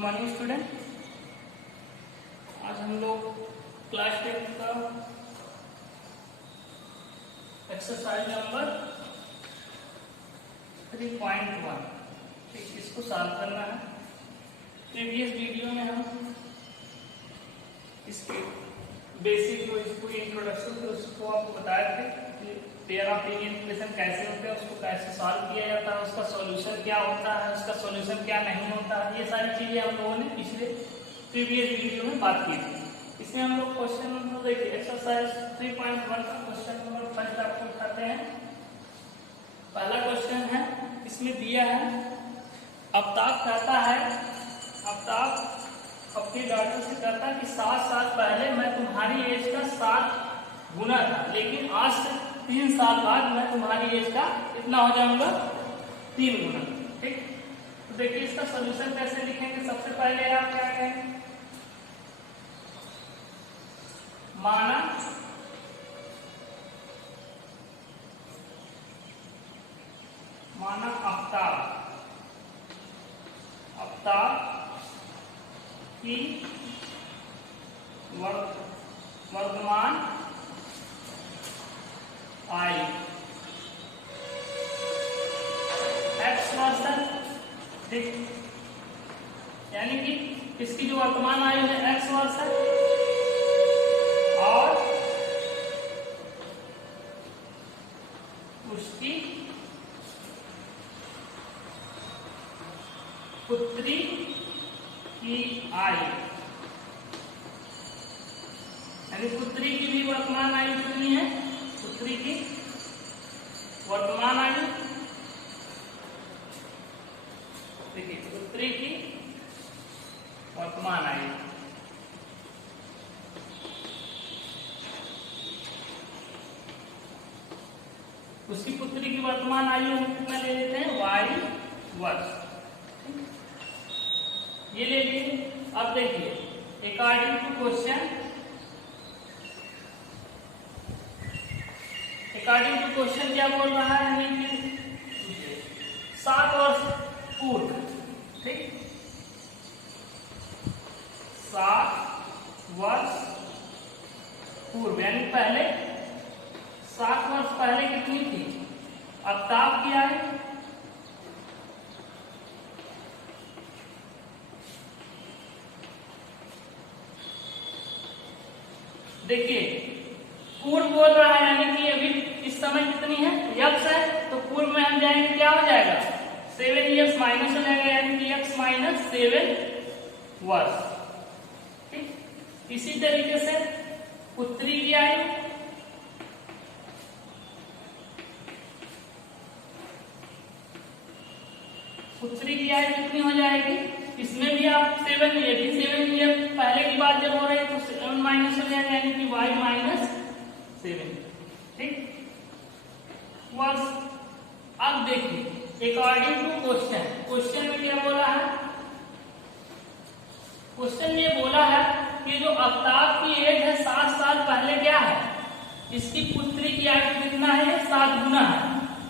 Morning student. आज हम लोग क्लास 10 का एक्सरसाइज नंबर 3.1 इसको सॉल्व करना है। प्रीवियस वीडियो में हम इसके बेसिक जो इसको इंट्रोडक्शन थे उसको आपको बताए थे कि पेयर ऑफ लीनियर इक्वेशन कैसे होते हैं, उसको कैसे सॉल्व किया जाता है, उसका सॉल्यूशन क्या होता है, उसका सॉल्यूशन क्या नहीं होता है। ये सारी चीजें हम लोगों ने पिछले प्रीवियस वीडियो में बात की थी। इसमें हम लोग क्वेश्चन नंबर देखिए एक्सरसाइज 3.1 का क्वेश्चन नंबर फर्स्ट आपको उठाते हैं। पहला क्वेश्चन है, इसमें दिया है आफ्ताब कहता है, आफ्ताब अपनी डॉटर से कहता है कि 7 साल पहले मैं तुम्हारी एज का 7 गुना था, लेकिन आज से 3 साल बाद मैं तुम्हारी एज का कितना हो जाऊंगा, 3 गुना। ठीक, तो देखिए इसका सॉल्यूशन कैसे लिखेंगे। सबसे पहले आप क्या करेंगे, माना आफ्ताब की वर्तमान आयु x वर्ष है। ठीक, यानी कि इसकी जो वर्तमान आयु है x वर्ष है और उसकी पुत्री की आयु, यानी पुत्री की भी वर्तमान आयु कितनी है, पुत्री की वर्तमान आयु, देखिए पुत्री की वर्तमान आयु, उसकी पुत्री की वर्तमान आयु हम कितना ले लेते हैं, y वर्ष। ये ले लिए। अब देखिए अकॉर्डिंग टू क्वेश्चन, क्या बोल रहा है कि 7 वर्ष पूर्व, ठीक, 7 वर्ष पूर्व, यानी पहले 7 वर्ष पहले कितनी थी आफ्ताब की आयु, देखिए पूर्व बोल रहा है, यानी कि अभी इस समय कितनी है, x है, तो पूर्व में हम जाएंगे क्या हो जाएगा, 7 माइनस हो जाएगा, यानी कि x माइनस 7 वर्ष। ठीक, इसी तरीके से पुत्री की आयु, पुत्री की आयु कितनी हो जाएगी, इसमें भी आप 7 ईयर पहले की बात जब हो रही है तो 7 माइनस हो जाएगा, यानी कि y माइनस 7। ठीक, वर्ष। अब देखिए अकॉर्डिंग टू क्वेश्चन में क्या बोला है, क्वेश्चन में बोला है कि जो आफ्ताब की एज है 7 साल पहले क्या है, इसकी पुत्री की आयु कितना है, 7 गुना है।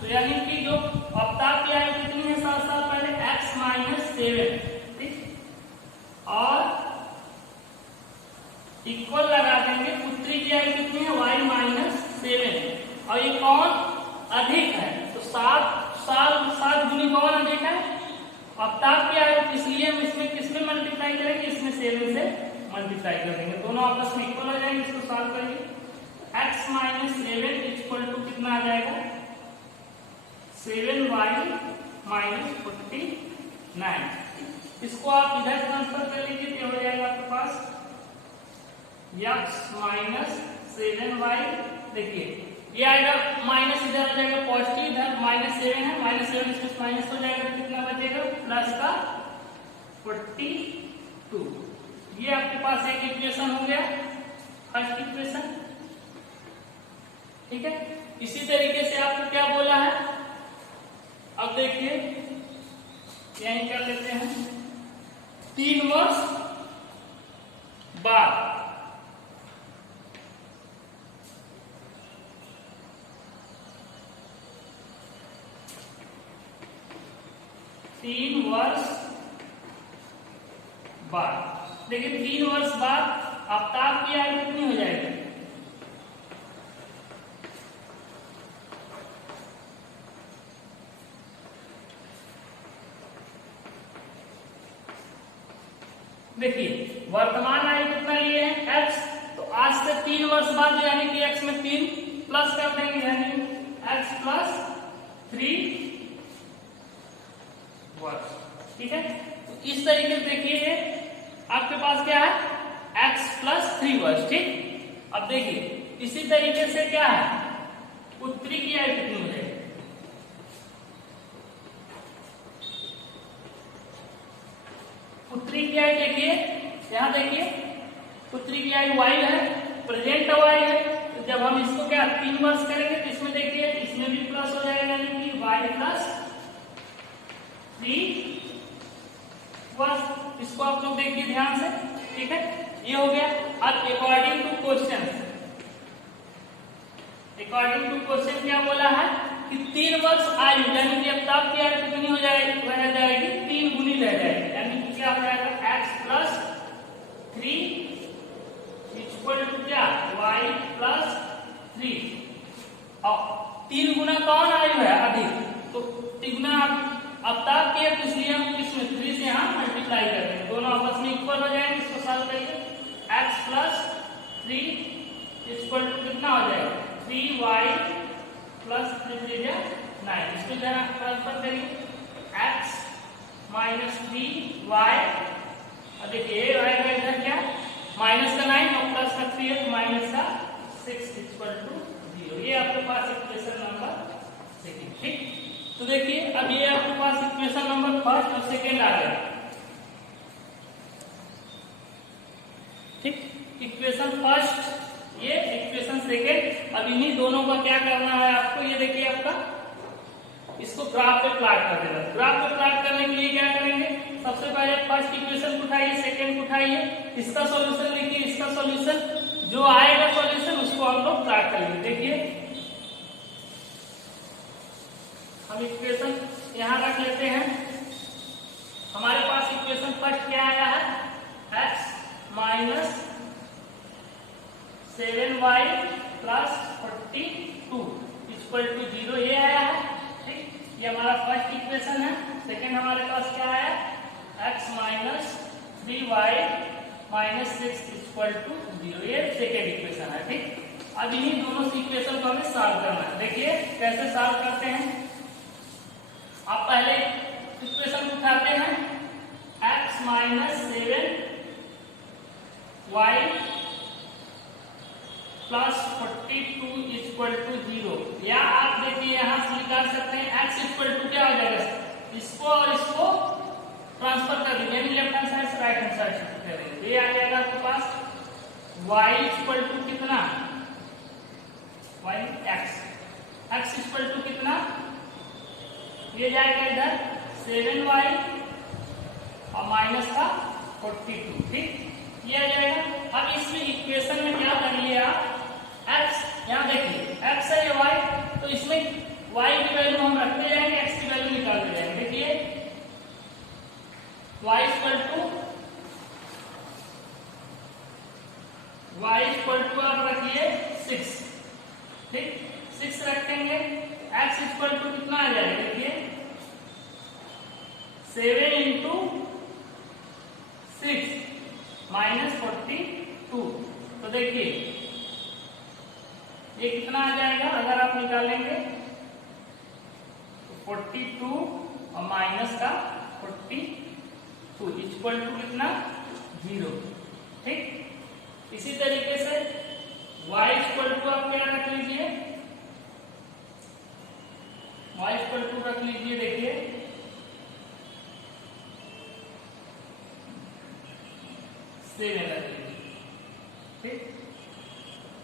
तो यानी कि जो आफ्ताब की आयु कितनी है 7 साल पहले, x माइनस 7। और इक्वल लगा देंगे, पुत्री की आयु कितनी है, y माइनस 7, और ये कौन अधिक है, तो 7 गुनी कौन अधिक है, आफ्ताब की आयु, इसलिए हम इसमें किसमें मल्टीप्लाई करेंगे, इसमें 7 से मल्टीप्लाई कर देंगे, दोनों आपस में इक्वल हो जाएंगे। इसको सॉल्व करिए, x माइनस 7 इक्वल टू कितना आ जाएगा, 7y माइनस 49। इसको आप इधर ट्रांसफर कर लीजिए तो हो जाएगा आपके पास x माइनस 7y। देखिए ये आएगा माइनस, इधर आ जाएगा पॉजिटिव, इधर माइनस 7 है, माइनस 7 इसमें माइनस हो जाएगा, कितना बचेगा, प्लस का 42। ये आपके पास एक इक्वेशन हो गया, फर्स्ट इक्वेशन। ठीक है, इसी तरीके से आपको क्या बोला है, अब देखिए यही कर लेते हैं, 3 वर्ष बाद, तीन वर्ष बाद। लेकिन 3 वर्ष बाद आफ्ताब की आयु कितनी हो जाएगी? देखिए वर्तमान आयु कितना लिए है x, तो आज से 3 वर्ष बाद यानी कि x में 3 प्लस कर देंगे यानी x प्लस 3 वर्ष। ठीक है, तो इस तरीके से देखिए आपके पास क्या है x प्लस 3 वर्ष। ठीक, अब देखिए इसी तरीके से क्या है पुत्री की आयु कितनी हो जाएगी? पुत्री की आयु देखिए, यहाँ देखिए पुत्री की आयु y है, प्रेजेंट y है, तो जब हम इसको क्या 3 वर्ष करेंगे तो इसमें देखिए इसमें भी प्लस हो जाएगा यानी कि y प्लस 3 वर्ष। इसको आप लोग देखिए ध्यान से। ठीक है, ये हो गया। अब अकॉर्डिंग टू क्वेश्चन क्या बोला है कि 3 वर्ष आयु यानी कि आफ्ताब की आयु कितनी हो जाएगी? रह जाएगी 3 गुनी रह जाएगी यानी कि क्या हो जाएगा x प्लस 3 इक्वल टू क्या y प्लस 3। और 3 गुना कौन आयु है अधिक, तो 3 गुना आफ्ताब की है, तो इसलिए हम इसमें 3 से यहाँ मल्टीप्लाई कर देंगे, दोनों आपस में इक्वल हो जाएंगे। इसको सॉल्व करिए x प्लस 3 इक्वल टू कितना हो जाएगा 3y प्लस 9। इसको जरा ट्रांसफर करिए x माइनस 3y, और देखिए ये आएगा इधर क्या माइनस का 9 और प्लस का 3 है, माइनस का 6 इक्वल टू 0। ये आपके पास इक्वेशन नंबर सेकंड। ठीक, तो देखिए अब ये आपके पास इक्वेशन नंबर फर्स्ट और सेकंड आ गया। ठीक, इक्वेशन फर्स्ट ये इक्वेशन सेकंड। अब इन्हीं दोनों का क्या करना है आपको, ये देखिए आपका इसको ग्राफ पे प्लॉट कर देना। ग्राफ पे प्लॉट करने के लिए क्या करेंगे, सबसे पहले फर्स्ट इक्वेशन को उठाइए, सेकंड को उठाइए, इसका सॉल्यूशन लिखिए, इसका सॉल्यूशन जो आएगा सॉल्यूशन उसको हम लोग प्लॉट करेंगे। देखिए हम इक्वेशन यहां रख लेते हैं। हमारे पास इक्वेशन फर्स्ट क्या आया है x minus 7y plus 42 equal to 0 ये आया है। ठीक, ये हमारा फर्स्ट इक्वेशन है। सेकंड हमारे पास क्या आया x minus 3y minus 6 equal to 0 ये सेकंड इक्वेशन है। ठीक, अब इन्हीं दोनों इक्वेशन को हमें सॉल्व करना है। देखिए कैसे सॉल्व करते हैं। आप पहले इक्वेशन उठाते हैं x minus 7y plus 42 equal to 0, या आप देखिए यहां से निकाल सकते हैं x इक्वल टू क्या हो जाएगा, इसको और इसको ट्रांसफर कर देंगे यानी लेफ्ट हैंड साइड से राइट हैंड साइड शिफ्ट करेंगे। ये आ जाएगा आपके पास y इक्वल टू कितना y x इक्वल टू कितना, ये जाएगा इधर 7y और माइनस का 42। ठीक, ये आ जाएगा। अब इसमें इक्वेशन में क्या करिए आप x, यहाँ देखिए x है ये y, तो इसमें y की वैल्यू हम रखते जाएंगे, x की वैल्यू निकालते जाएंगे। देखिए y इक्वल टू आप रखिए 6। ठीक, 6 रखेंगे, x इक्वल टू कितना आ जाएगा, देखिए 7 इंटू 6 माइनस 42। तो देखिए ये कितना आ जाएगा, अगर आप निकालेंगे तो 42 और माइनस का 42 इक्वल टू कितना 0। ठीक, इसी तरीके से y इक्वल टू आप क्या रख लीजिए, y इक्वल टू रख लीजिए, देखिए 7 रख लीजिए। ठीक,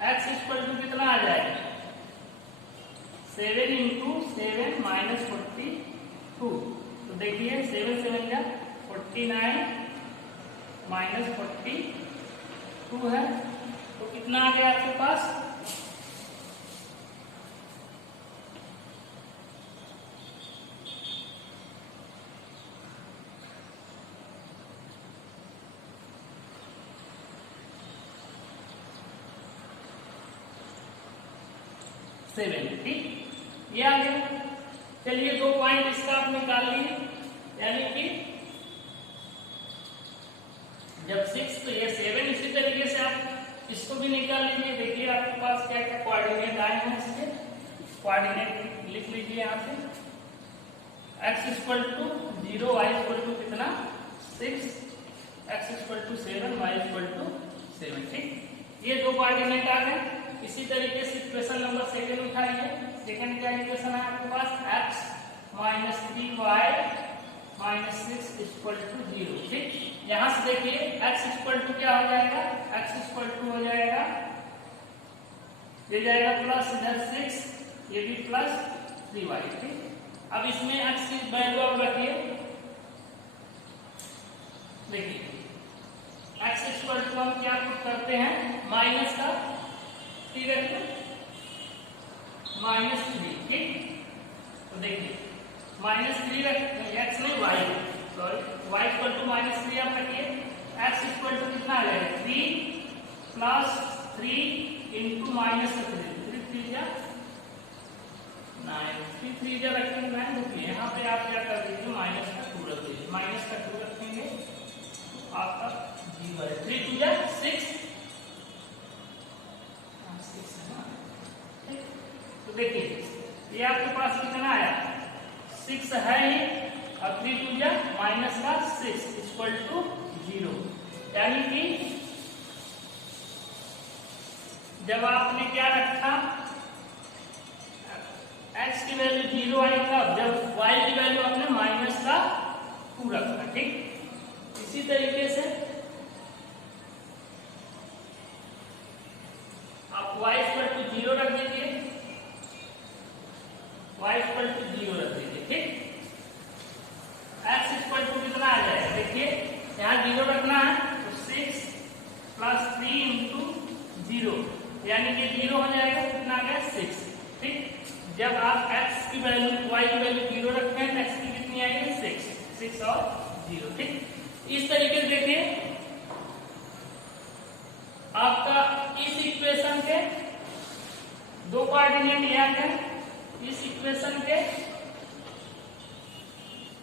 x इक्वल टू कितना आ जाएगा 7 इंटू 7 माइनस 42। तो देखिए 7 7 जा 49 माइनस 42 है, तो कितना आ गया आपके पास 7, ठीक, ये आ गया। चलिए 2 पॉइंट इसका आप निकाल लिए, यानी कि जब 6 तो ये 7, इसी तरीके से आप इसको भी निकाल लीजिए। देखिए आपके पास क्या क्या कोऑर्डिनेट आए हैं, इसके कोऑर्डिनेट लिख लीजिए यहाँ से। x equal to 0, y equal to कितना 6, x equal to 7, y equal to 7, ठीक, ये 2 कोऑर्डिनेट आ गए। इसी तरीके से इक्वेशन नंबर 2 उठाइए। सेकंड क्या इक्वेशन है आपके पास, x minus 3y minus 6 equal to 0, ठीक। यहां से देखिए x इक्वल टू क्या हो जाएगा, x इक्वल टू हो जाएगा, ये जाएगा प्लस इधर 6, ये भी प्लस 3y, ठीक। अब इसमें x की वैल्यू अब रखिए, देखिए x इक्वल टू हम क्या पुट करते हैं, माइनस का 3 रखते हैं, -3, ठीक। तो देखिए -3 रखते हैं, x नहीं y, sorry y equal to -3 आप रखिए। x इक्वल टू कितना आ जाएगा, 3 प्लस 3 इंटू -3, 3 जा 9, 3 जा रखेंगे 9। देखिए यहाँ पे आप क्या कर दीजिए, माइनस का 2 रख दीजिए, माइनस का 2 रखेंगे आपका 0 है, 3 2 जा 6, तो देखिए ये आपके पास कितना आया, 6 है ही, और 3 2 जा माइनस का 6 इक्वल टू 0, यानी कि जब आपने क्या रखा, x की वैल्यू 0 आई तब, जब y की वैल्यू आपने माइनस का 2 रखा, ठीक। इसी तरीके से आप y इक्वल टू 0 रख दीजिए, y इक्वल टू 0 रख दीजिए, ठीक। x इक्वल टू कितना आ जाएगा, देखिए यहाँ 0 रखना है, तो 6 प्लस 3 इंटू 0, यानी कि 0 हो जाएगा, कितना आ गया 6, ठीक। जब आप x की वैल्यू y की वैल्यू 0 रखते हैं तो x की कितनी आएगी, 6 और 0, ठीक। इस तरीके से देखिए आपका इस इक्वेशन के 2 कोऑर्डिनेट यहाँ है, इस इक्वेशन के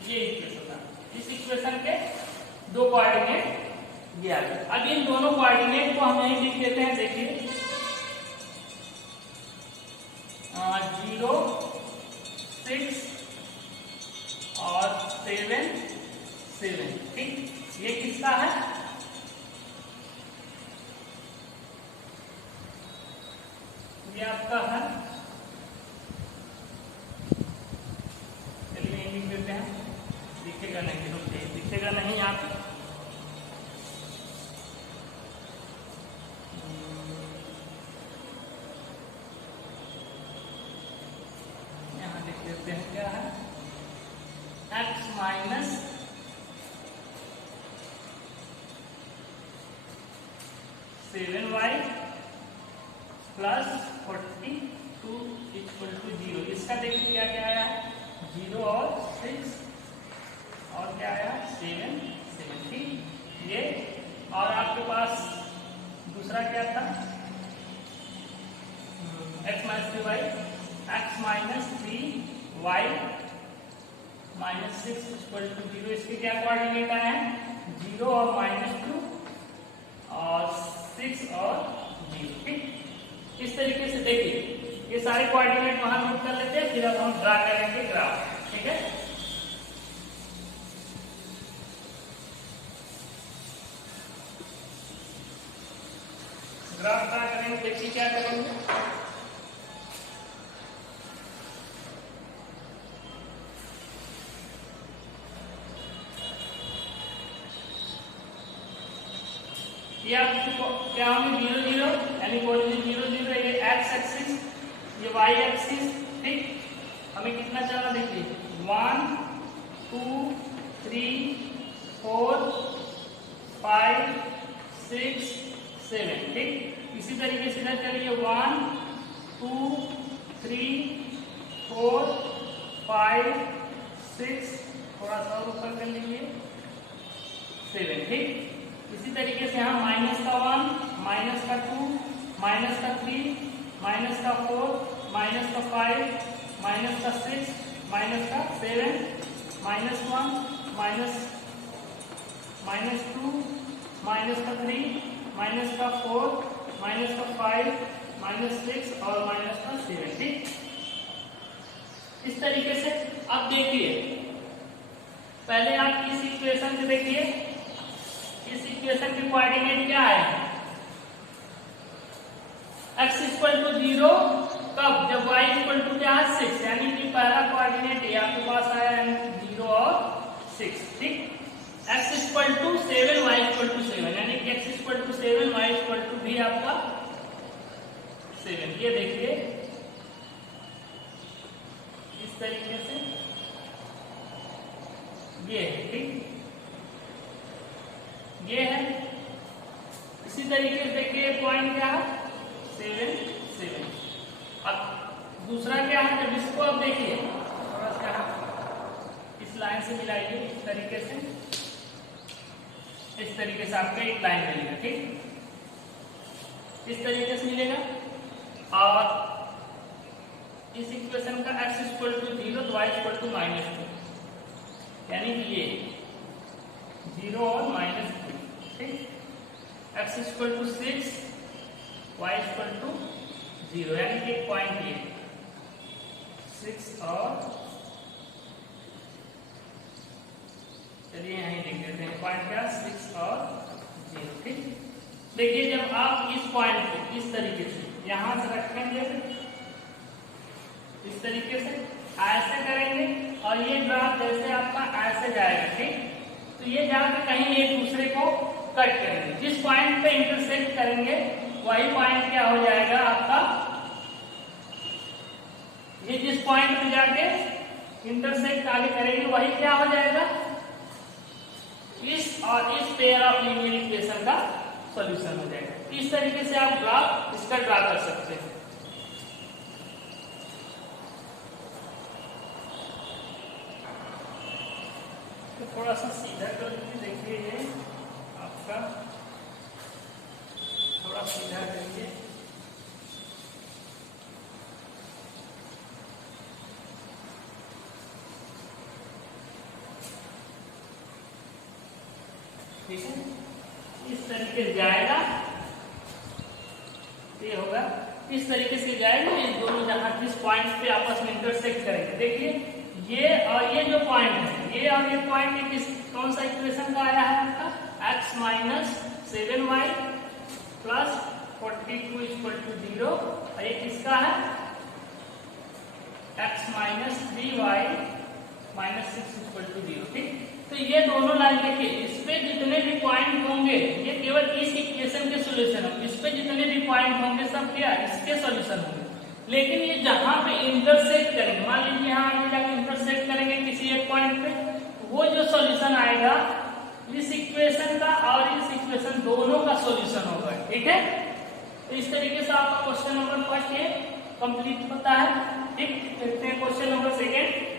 ये इक्वेशन था, इस इक्वेशन के 2 कोऑर्डिनेट दिया गया। अब इन दोनों कोऑर्डिनेट को हम यहीं लिख देते हैं, देखिए 0 6 और 7 7, ठीक। ये किसका है, ये आपका है, चलिए यहीं लिख देते हैं, दिखेगा नहीं, रुकिए, दिखेगा नहीं यहाँ पे, यहाँ लिख देते हैं, क्या है, x minus 7y plus 42 equal to 0। इसका देखिए क्या क्या आया, 0 और 6 और क्या आया 7 7, ठीक। ये और आपके पास दूसरा क्या था, x minus 3y, x minus 3y minus 6 equal to 0। इसके क्या कोऑर्डिनेट आए हैं, 0 और -2 और 6 और 0, ठीक। इस तरीके से देखिए ये सारे कोऑर्डिनेट वहां नोट कर लेते हैं, फिर अब हम ड्रा करेंगे ग्राफ, ठीक है। ग्राफ ड्रा करेंगे, देखिए क्या करेंगे, ये आपको क्या होंगे 0 0, यानी कोऑर्डिनेट 0 0, ये x एक्सिस, ये y एक्सिस, ठीक। हमें कितना चलना, देखिए 1 2 3 4 5 6 7, ठीक। इसी तरीके से इधर चलिए 1 2 3 4 5 6, थोड़ा सा ऊपर कर लीजिए 7, ठीक। इसी तरीके से यहाँ माइनस का 1 माइनस का 2 माइनस का 3 माइनस का 4 माइनस का 5 माइनस का 6 माइनस का 7 -1 -2 माइनस का 3 माइनस का 4 माइनस का 5 -6 और माइनस का 7। ठीक, इस तरीके से। अब देखिए, पहले आप इस इक्वेशन से देखिए, इस इक्वेशन के कोऑर्डिनेट क्या है? x = 0 कब? जब y = क्या है? 6, यानी कि पहला कोऑर्डिनेट ये आपके पास आया है 0 और 6। ठीक, x = 7 y = 7, यानी कि x = 7 y = भी आपका 7। ये देखिए इस तरीके से ये है। ठीक, ये है। इसी तरीके से देखिए पॉइंट क्या है? 7 7। अब दूसरा क्या है? जब इसको अब देखिए थोड़ा सा इस लाइन से मिलाइए, इस तरीके से आपका एक लाइन मिलेगा। ठीक, इस तरीके से मिलेगा। और इस इक्वेशन का x = 0 तो y = -2, यानी कि ये 0 और -2। ठीक, x = 6 y = 0, यानी कि एक पॉइंट ये 6 और चलिए यहीं लिख देते हैं पॉइंट क्या? 6 और 0। ठीक, देखिए जब आप इस पॉइंट को इस तरीके से यहां से रखेंगे, इस तरीके से ऐसे करेंगे और ये ग्राफ जैसे आपका ऐसे जाएगा। ठीक, तो ये जाकर कहीं एक दूसरे को कट करेंगे। जिस पॉइंट पे इंटरसेक्ट करेंगे वही पॉइंट क्या हो जाएगा आपका? ये जिस पॉइंट पे जाके इंटरसेक्ट आगे करेंगे वही क्या हो जाएगा? इस और इस पेयर ऑफ लीनियर इक्वेशन का सॉल्यूशन हो जाएगा। इस तरीके से आप ग्राफ इसका ड्रा कर सकते हैं। तो थोड़ा सा सीधा कर देखिए, ये आपका थोड़ा सीधा करिए। ठीक है, इस तरीके से जाएगा, ये होगा इस तरीके से जाएगा। ये दोनों जहां जिस पॉइंट पे आपस में इंटरसेक्ट करेंगे, देखिए ये और ये जो पॉइंट है, ये और ये पॉइंट ये किस कौन सा इक्वेशन का आया है आपका? x - 7y + 42 = 0, और ये किसका है? x - 3y - 6 = 0। ठीक, तो ये दोनों लाइन देखिए, इस पे जितने भी पॉइंट होंगे ये केवल इस इक्वेशन के सॉल्यूशन है। इस पे जितने भी पॉइंट होंगे सब क्या? इसके सॉल्यूशन होंगे। लेकिन ये जहां पे इंटरसेक्ट करेंगे, मान लीजिए यहाँ आगे जाके इंटरसेक्ट करेंगे किसी एक पॉइंट पे, वो जो सॉल्यूशन आएगा इस इक्वेशन का और इस इक्वेशन दोनों का सॉल्यूशन होगा। ठीक है, तो इस तरीके से आपका क्वेश्चन नंबर 1 ये कंप्लीट होता है। ठीक, देखते हैं क्वेश्चन नंबर 2।